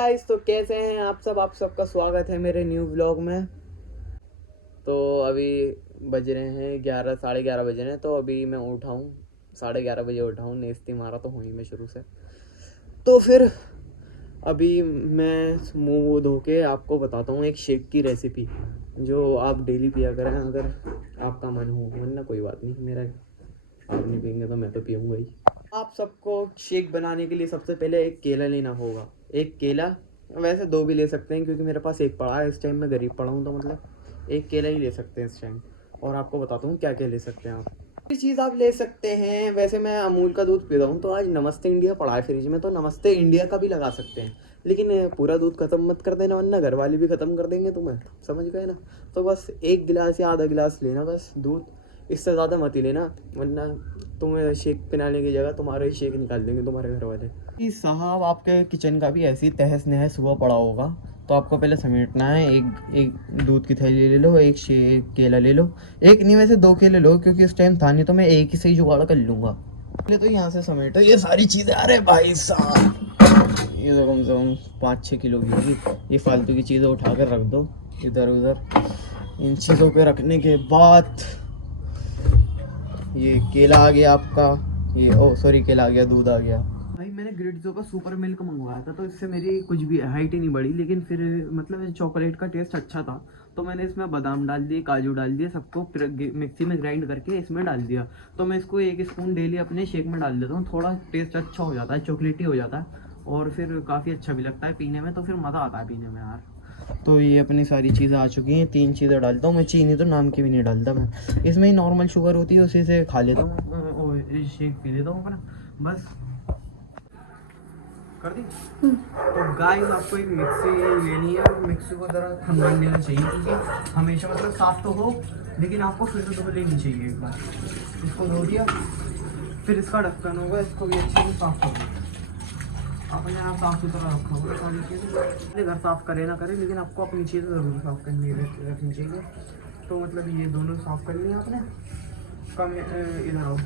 Guys, तो कैसे हैं आप सब। आप सबका स्वागत है मेरे न्यू व्लॉग में। तो अभी बज रहे हैं 11, साढ़े 11 बज रहे हैं। तो अभी मैं उठा हूँ, 11:30 बजे उठा हूँ। नेस्ती मारा तो हूँ ही मैं शुरू से। तो फिर अभी मैं मुंह वूह धो के आपको बताता हूँ एक शेक की रेसिपी जो आप डेली पिया करें अगर आपका मन हो, वरना कोई बात नहीं। मेरा आप नहीं पियेंगे तो मैं तो पीऊँगा ही। आप सबको शेक बनाने के लिए सबसे पहले एक केला लेना होगा। एक केला, वैसे दो भी ले सकते हैं क्योंकि मेरे पास एक पड़ा है। इस टाइम मैं गरीब पड़ा हूँ तो मतलब एक केला ही ले सकते हैं इस टाइम। और आपको बताता हूँ क्या क्या ले सकते हैं आप। ये चीज़ आप ले सकते हैं। वैसे मैं अमूल का दूध पीता हूँ तो आज नमस्ते इंडिया पड़ा है फ्रिज में, तो नमस्ते इंडिया का भी लगा सकते हैं। लेकिन पूरा दूध ख़त्म मत कर देना, वरना घर वाले भी ख़त्म कर देंगे तुम्हें, समझ गए ना। तो बस एक गिलास या आधा गिलास लेना बस दूध, इससे ज़्यादा मत ही लेना, वरना तुम्हें शेक पिलाने की जगह तुम्हारा ही शेक निकाल देंगे तुम्हारे घर वाले। कि साहब आपके किचन का भी ऐसे ही तहस नहस हुआ पड़ा होगा। तो आपको पहले समेटना है। एक एक दूध की थैली ले लो, एक शेक केला ले लो। एक नहीं, वैसे दो केले लो क्योंकि उस टाइम था नहीं तो मैं एक ही से ही जुगाड़ कर लूँगा। पहले तो यहाँ से समेटो ये सारी चीज़ें। अरे भाई साहब, ये तो कम से कम 5-6 किलो की होगी। ये फालतू की चीज़ें उठा कर रख दो इधर उधर। इन चीज़ों पे रखने के बाद ये केला आ गया आपका, ये ओ सॉरी केला आ गया, दूध आ गया। भाई मैंने ग्रिड्जो का सुपर मिल्क मंगवाया था तो इससे मेरी कुछ भी हाइट ही नहीं बढ़ी, लेकिन फिर मतलब चॉकलेट का टेस्ट अच्छा था तो मैंने इसमें बादाम डाल दिए, काजू डाल दिए, सबको मिक्सी में ग्राइंड करके इसमें डाल दिया। तो मैं इसको 1 स्पून डेली अपने शेक में डाल देता हूँ। थोड़ा टेस्ट अच्छा हो जाता है, चॉकलेटी हो जाता है और फिर काफ़ी अच्छा भी लगता है पीने में। तो फिर मज़ा आता है पीने में यार। तो ये अपनी सारी चीज़ें आ चुकी हैं। 3 चीज़ें डालता हूँ मैं, चीनी तो नाम की भी नहीं डालता मैं। इसमें ही नॉर्मल शुगर होती है, उसी से खा लेता हूँ, शेक पी लेता हूँ अपना बस। कर दी। तो गाइस आपको एक मिक्सी लेनी है और मिक्सी को ज़रा खंगाल लेना चाहिए क्योंकि हमेशा मतलब साफ़ तो हो, लेकिन आपको फिर से धो लेनी चाहिए एक बार। इसको धो दिया, फिर इसका ढक्कन होगा, इसको भी अच्छे से साफ़ कर दो। अपने आप साफ़ सुथरा रखा होगा सारी चीज़ें। अपने घर साफ़ करे ना करे, लेकिन आपको अपनी चीज़ें ज़रूर साफ़ करनी रखनी चाहिए। तो मतलब ये दोनों साफ़ कर लिया आपने। कम इधर आओ।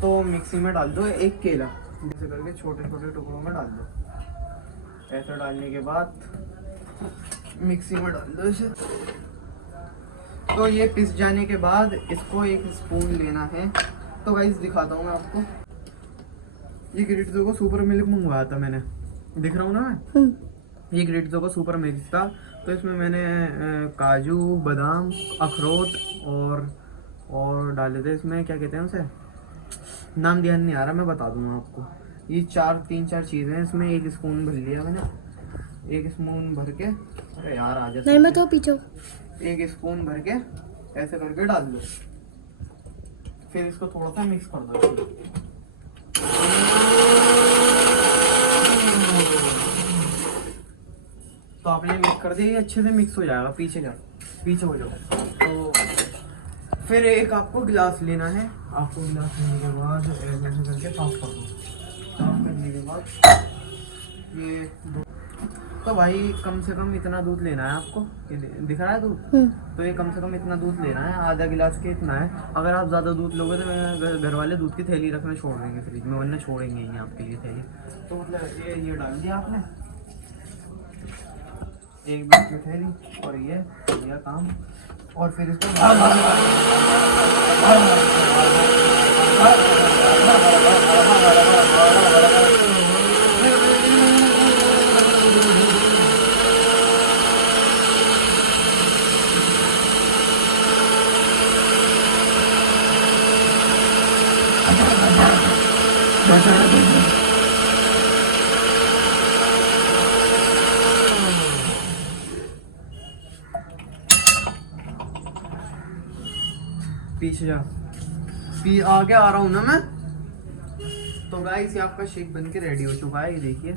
तो मिक्सी में डाल दो एक केला, जैसे करके छोटे छोटे टुकड़ों में डाल दो। ऐसा डालने के बाद मिक्सी में डाल दो इसे। तो ये पिस जाने के बाद इसको 1 स्पून लेना है। तो गाइस दिखाता हूँ मैं आपको। ये ग्रिड्जो को सुपर मिल्क मंगवाया था मैंने, दिख रहा हूँ ना मैं। ये ग्रिड्जो का सुपर मिल्क था। तो इसमें मैंने काजू, बादाम, अखरोट और डाले थे इसमें, क्या कहते हैं उसे, नाम ध्यान नहीं आ रहा, मैं बता दूंगा आपको। ये 3-4 चीज़ें हैं इसमें। 1 स्पून भर लिया मैंने। 1 स्पून भर के, अरे यार आ जा, नहीं मैं तो पीछे। 1 स्पून भर के ऐसे करके डाल दो। फिर इसको थोड़ा सा मिक्स कर दो। तो आपने मिक्स कर दिया, ये अच्छे से मिक्स हो जाएगा। पीछे जाओ, पीछे हो जाओ। तो फिर एक आपको गिलास लेना है। आपको गिलास लेने के बाद ऐसे करके साफ कर दो। साफ करने के बाद ये तो भाई कम से कम इतना दूध लेना है आपको। ये दिख रहा है दूध। तो ये कम से कम इतना दूध लेना है, आधा गिलास के इतना है। अगर आप ज़्यादा दूध लोगे तो घर वाले दूध की थैली रखना छोड़ देंगे फ्रिज में, वरना छोड़ेंगे ही आपके लिए थैली। तो मतलब ये डाल दिया आपने, एक दूध की थैली, और ये काम। और फिर इसको पीछे जा, आगे आ रहा हूँ ना मैं। तो गाइस ये आपका शेक बन के रेडी हो चुका है। ये देखिए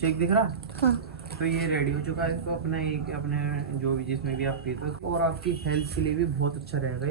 शेक दिख रहा है। हाँ। तो ये रेडी हो चुका है। इसको अपने जो भी जिसमें भी आप पीते हो, और आपकी हेल्थ के लिए भी बहुत अच्छा रहेगा।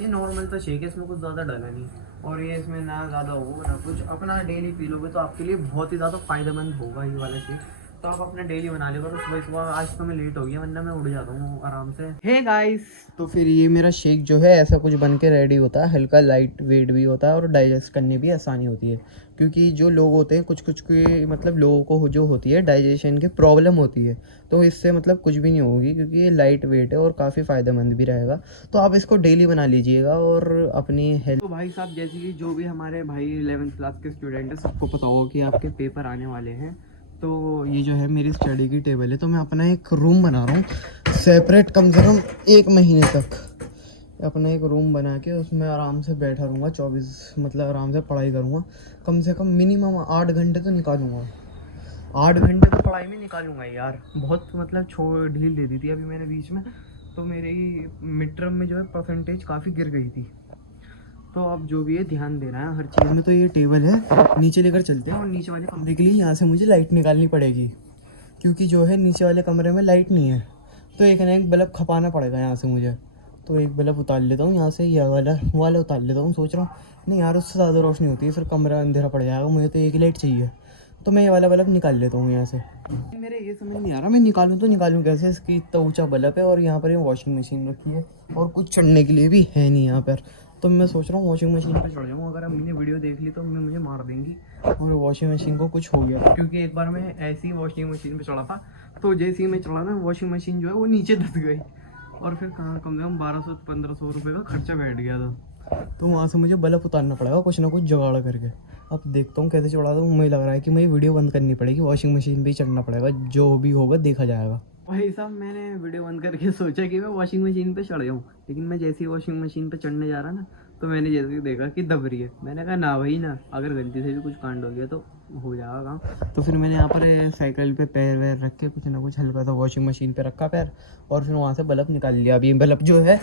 ये नॉर्मल तो शेक है, इसमें कुछ ज़्यादा डाला नहीं, और ये इसमें ना ज़्यादा होगा ना कुछ। अपना डेली पी लोगे तो आपके लिए बहुत ही ज़्यादा फ़ायदेमंद होगा ये वाला शेक। तो आप अपना डेली बना लो सुबह सुबह। आज तो मैं लेट हो गया वरना मैं उड़ जाता हूँ आराम से। हे गाइस, तो फिर ये मेरा शेक जो है ऐसा कुछ बन के रेडी होता है। हल्का लाइट वेट भी होता है और डाइजेस्ट करने भी आसानी होती है। क्योंकि जो लोग होते हैं कुछ कुछ के मतलब लोगों को जो होती है डाइजेशन की प्रॉब्लम होती है, तो इससे मतलब कुछ भी नहीं होगी क्योंकि ये लाइट वेट है और काफ़ी फ़ायदेमंद भी रहेगा। तो आप इसको डेली बना लीजिएगा और अपनी हेल्थ। तो भाई साहब, जैसे कि जो भी हमारे भाई 11th क्लास के स्टूडेंट हैं सबको पता होगा कि आपके पेपर आने वाले हैं। तो ये जो है मेरी स्टडी की टेबल है। तो मैं अपना एक रूम बना रहा हूँ सेपरेट, कम से कम 1 महीने तक अपना एक रूम बना के उसमें आराम से बैठा रहूँगा 24, मतलब आराम से पढ़ाई करूँगा। कम से कम मिनिमम 8 घंटे तो निकालूंगा। 8 घंटे तो पढ़ाई में निकालूंगा यार। बहुत मतलब ढील दे दी थी अभी मैंने बीच में, तो मेरी मिड टर्म में जो है परसेंटेज काफ़ी गिर गई थी। तो अब जो भी है ध्यान देना है हर चीज़ में। तो ये टेबल है, नीचे लेकर चलते हैं और नीचे वाले कमरे के लिए यहाँ से मुझे लाइट निकालनी पड़ेगी क्योंकि जो है नीचे वाले कमरे में लाइट नहीं है। तो एक ना एक बल्ब खपाना पड़ेगा यहाँ से मुझे। तो एक बल्ब उतार लेता हूँ यहाँ से, यह वाला उतार लेता हूँ। सोच रहा हूँ नहीं यार, उससे ज़्यादा रोशनी होती है, फिर कमरा अंधेरा पड़ जाएगा। मुझे तो एक ही लाइट चाहिए, तो मैं ये वाला बल्ब निकाल लेता हूँ यहाँ से। मेरे ये समझ नहीं आ रहा मैं निकालूँ तो निकालूँ कैसे। इसकी इतना ऊंचा बल्ब है और यहाँ पर ये वॉशिंग मशीन रखी है और कुछ चढ़ने के लिए भी है नहीं यहाँ पर। तो मैं सोच रहा हूँ वॉशिंग मशीन पर चढ़ जाऊँ। अगर मैंने वीडियो देख ली तो मुझे मार देंगी और वॉशिंग मशीन को कुछ हो गया। क्योंकि एक बार मैं ऐसी ही वॉशिंग मशीन पर चढ़ा था, तो जैसे ही मैं चढ़ा ना वॉशिंग मशीन जो है वो नीचे धंस गई और फिर कहाँ कम से कम 1200-1500 रुपये का खर्चा बैठ गया था। तो वहाँ से मुझे बल्ब उतारना पड़ेगा कुछ ना कुछ जुगाड़ करके। अब देखता हूँ कैसे चढ़ाता हूँ। मुझे लग रहा है कि मुझे वीडियो बंद करनी पड़ेगी, वॉशिंग मशीन पे ही चढ़ना पड़ेगा, जो भी होगा देखा जाएगा। भाई साहब, मैंने वीडियो बंद करके सोचा कि मैं वॉशिंग मशीन पे चढ़ जाऊँ, लेकिन मैं जैसे ही वॉशिंग मशीन पे चढ़ने जा रहा ना, तो मैंने जैसे ही देखा कि दब रही है। मैंने कहा ना भाई ना, अगर गलती से भी कुछ कांड हो गया तो हो जाएगा काम। तो फिर मैंने यहाँ पर साइकिल पे पैर वैर रख के कुछ ना कुछ हल्का सा वॉशिंग मशीन पे रखा पैर, और फिर वहाँ से बल्ब निकाल लिया। अब ये बल्ब जो है,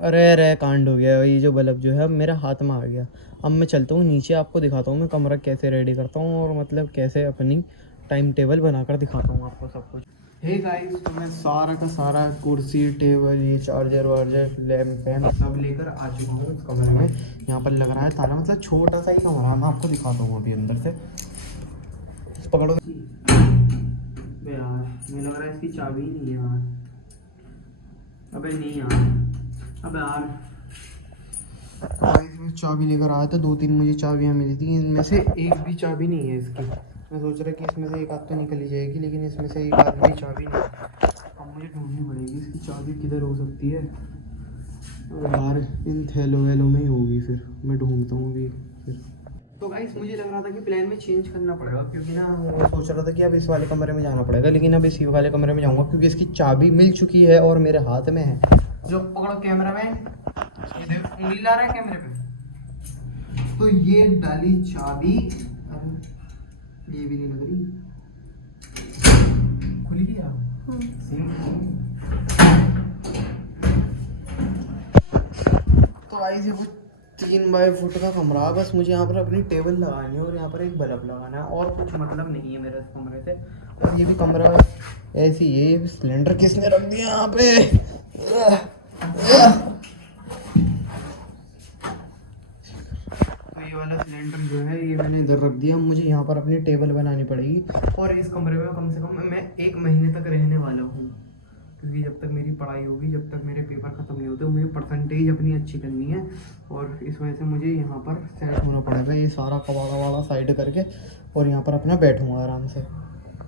अरे अरे कांड हो गया। ये जो बल्ब जो है अब मेरे हाथ में आ गया। अब मैं चलता हूँ नीचे, आपको दिखाता हूँ मैं कमरा कैसे रेडी करता हूँ और मतलब कैसे अपनी टाइम टेबल बनाकर दिखाता हूँ आपको सब कुछ। हे गाइस, तो मैं सारा का सारा कुर्सी टेबल ये चार्जर वार्जर लैम्प वैम्प सब लेकर आ चुका हूँ इस कमरे में। यहाँ पर लग रहा है ताला, मतलब छोटा सा ही कमरा है। मैं आपको दिखाता हूँ अभी अंदर से, पकड़ो यार। मुझे लग रहा है इसकी चाबी नहीं है यार। अबे नहीं यार, अबे यार इसमें चाबी लेकर आया था। 2-3 मुझे चाबियाँ मिली थी, इनमें से एक भी चाबी नहीं है इसकी। मैं सोच रहा कि इसमें से एक आध तो निकल ही जाएगी, लेकिन इसमें से एक आध भी चाबी नहीं है। अब मुझे ढूंढनी पड़ेगी इसकी चाबी किधर हो सकती है। यार इन थैलों वैलों में ही होगी, फिर मैं ढूंढता हूँ अभी फिर। तो गाइस, मुझे लग रहा था कि प्लान में चेंज करना पड़ेगा, क्योंकि ना मैं सोच रहा था कि अब इस वाले कमरे में जाना पड़ेगा, लेकिन अब इसी वाले कमरे में जाऊँगा क्योंकि इसकी चाबी मिल चुकी है और मेरे हाथ में है। जो पकड़ो कैमरा में, उंगली ला रहा है कैमरे पे। तो ये डाली चाबी, ये भी नहीं लग रही, खुल गया। तो गाइस, ये वो 3 बाय फुट का कमरा है। बस मुझे यहाँ पर अपनी टेबल लगानी है और यहाँ पर एक बल्ब लगाना है, और कुछ मतलब नहीं है मेरे इस कमरे से। और ये भी कमरा ऐसे ही है। सिलेंडर किसने रख दिया यहाँ पे? ये वाला सिलेंडर जो है ये मैंने इधर रख दिया। मुझे यहाँ पर अपनी टेबल बनानी पड़ेगी और इस कमरे में कम से कम मैं 1 महीने तक रहने वाला हूँ, क्योंकि जब तक मेरी पढ़ाई होगी, जब तक मेरे पेपर ख़त्म नहीं होते, मुझे परसेंटेज अपनी अच्छी करनी है। और इस वजह से मुझे यहाँ पर सेट होना पड़ेगा, ये सारा कबाड़ा वाड़ा साइड करके, और यहाँ पर अपना बैठूँगा आराम से।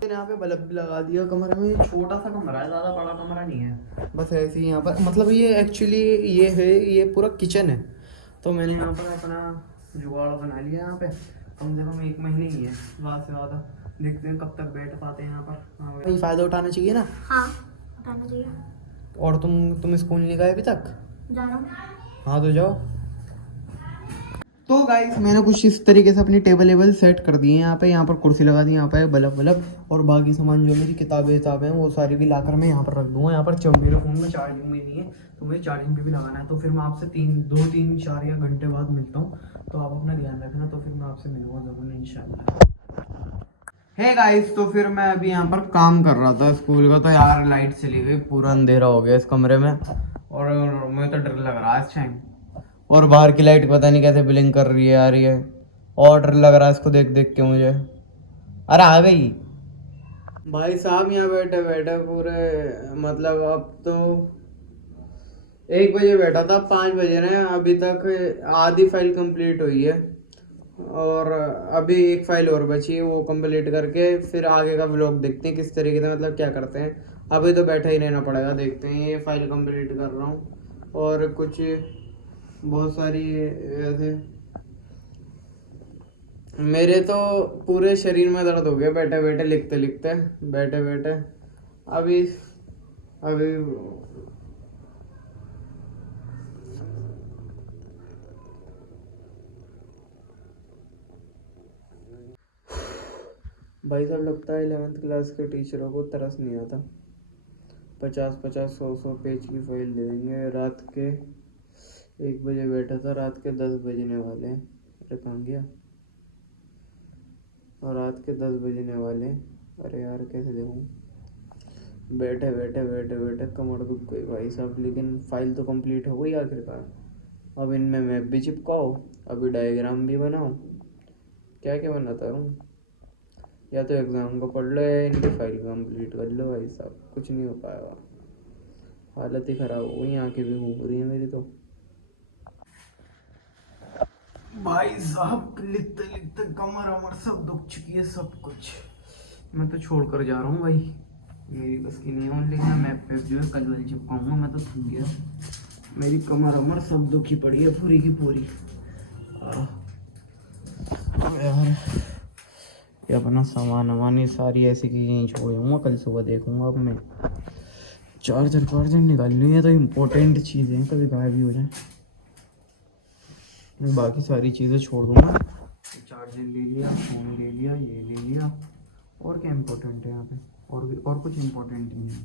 यहाँ पे बल्ब भी लगा दिया कमरे में। छोटा सा कमरा है, ज़्यादा बड़ा कमरा नहीं है। बस ऐसे ही यहाँ पर, मतलब ये एक्चुअली ये है, ये पूरा किचन है। तो मैंने यहाँ पर अपना जुगाड़ बना लिया। यहाँ पे कम से कम 1 महीने ही है, ज़्यादा से ज़्यादा। देखते हैं कब तक बैठ पाते हैं यहाँ पर। हाँ, ये फ़ायदा उठाना चाहिए ना। हाँ, उठाना चाहिए। और तुम स्कूल नहीं गए अभी तक? जा रहा हूँ। हाँ तो जाओ। तो गाइस, मैंने कुछ इस तरीके से अपनी टेबल वेबल सेट कर दी है। यहाँ पर कुर्सी लगा दी, यहाँ पे बल्ब, और बाकी सामान जो मेरी किताबें हैं वो सारी भी लाकर मैं यहाँ पर रख दूँगा। यहाँ पर मेरे फ़ोन में चार्जिंग में नहीं है, तो मुझे चार्जिंग पे भी लगाना है। तो फिर मैं आपसे 2-3-4 या घंटे बाद मिलता हूँ। तो आप अपना ध्यान रखना। तो फिर मैं आपसे मिलूँगा ज़रूर इंशाल्लाह। हे गाइस, तो फिर मैं अभी यहाँ पर काम कर रहा था स्कूल का। तो यार लाइट चली गई, पूरा अंधेरा हो गया इस कमरे में, और मुझे तो डर लग रहा है इस टाइम। और बाहर की लाइट पता नहीं कैसे ब्लिंक कर रही है यार ये, और डर लग रहा है इसको देख देख के मुझे। अरे आ गई। भाई साहब यहाँ बैठे बैठे पूरे, मतलब अब तो 1 बजे बैठा था, 5 बज रहे हैं अभी तक। आधी फाइल कंप्लीट हुई है और अभी एक फाइल और बची है, वो कंप्लीट करके फिर आगे का व्लॉग देखते हैं किस तरीके से, मतलब क्या करते हैं। अभी तो बैठा ही रहना पड़ेगा, देखते हैं। ये फाइल कंप्लीट कर रहा हूँ और कुछ बहुत सारी ऐसे, मेरे तो पूरे शरीर में दर्द हो गया बैठे बैठे लिखते लिखते, बैठे बैठे। अभी अभी भाई साहब लगता है 11th क्लास के टीचरों को तरस नहीं आता। 50-50, 100-100 पेज की फाइल दे देंगे। रात के 1 बजे बैठा था, रात के 10 बजने वाले हैं। अरे कहाँ गया? और रात के 10 बजने वाले हैं। अरे यार कैसे देखूँ? बैठे बैठे बैठे बैठे कमर दुख गई भाई साहब, लेकिन फाइल तो कंप्लीट हो गई आखिरकार। अब इनमें मैप भी चिपकाओ, अभी डायग्राम भी बनाओ, क्या क्या बनाता रहूँ। या तो एग्ज़ाम को पढ़ लो या इनकी फाइल कंप्लीट कर लो भाई साहब, कुछ नहीं हो पाएगा। हालत ही ख़राब हो गई, आँखें भी घूम रही हैं मेरी तो। भाई साहब लिखते लिखते कमर अमर सब दुख चुकी है, सब कुछ। मैं तो छोड़ कर जा रहा हूँ भाई, मेरी बस की नहीं है। लेकिन मैं पे जो है कल वल चिपकाऊंगा, मैं तो थक गया। मेरी कमर अमर सब दुखी पड़ी है पूरी की पूरी। यार ये अपना सामान वामान ये सारी ऐसी चीज़ें छोड़ दूँगा, कल सुबह देखूंगा। अब मैं चार्जर वार्जर निकालनी है तो इम्पोर्टेंट चीज़ें कभी गायब भी हो जाए, बाकी सारी चीज़ें छोड़ दूँगा। चार्जर ले लिया, फ़ोन ले लिया, ये ले लिया, और क्या इम्पोर्टेंट है यहाँ पे? और भी और कुछ इम्पोर्टेंट नहीं है।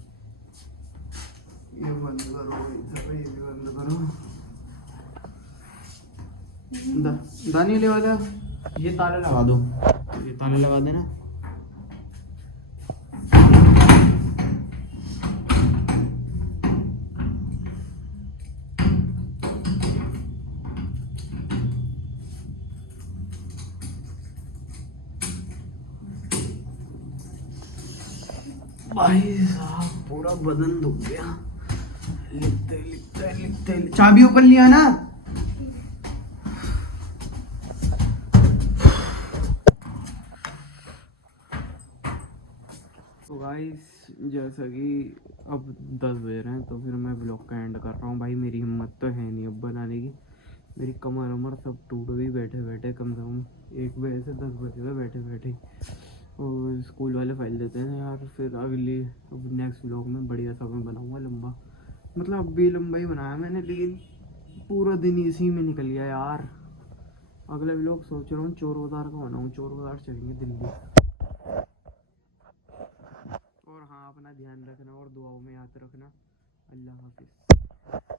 ये बंद करो, ये भी बंद करो। दानी वाला, ये ताला लगा दो, ये ताला लगा देना। भाई साहब पूरा बदन दुख गया लिखते लिखते लिखते। चाबी ऊपर लिया ना? तो गाइस जैसा कि अब 10 बज रहे हैं तो फिर मैं ब्लॉग का एंड कर रहा हूँ। भाई मेरी हिम्मत तो है नहीं अब बनाने की, मेरी कमर उमर सब टूट गई बैठे बैठे। कम से कम 1 बजे से 10 बजे हुए बैठे बैठे। और स्कूल वाले फाइल देते हैं यार। फिर अगली अब नेक्स्ट ब्लॉग में बढ़िया सा मैं बनाऊँगा लंबा, मतलब अब भी लंबा ही बनाया मैंने, लेकिन पूरा दिन इसी में निकल गया यार। अगले ब्लॉग सोच रहा हूँ चोर बाज़ार का बनाऊँ, चोर बाज़ार चलेंगे दिल्ली। और हाँ अपना ध्यान रखना और दुआओं में याद रखना। अल्लाह हाफिज़।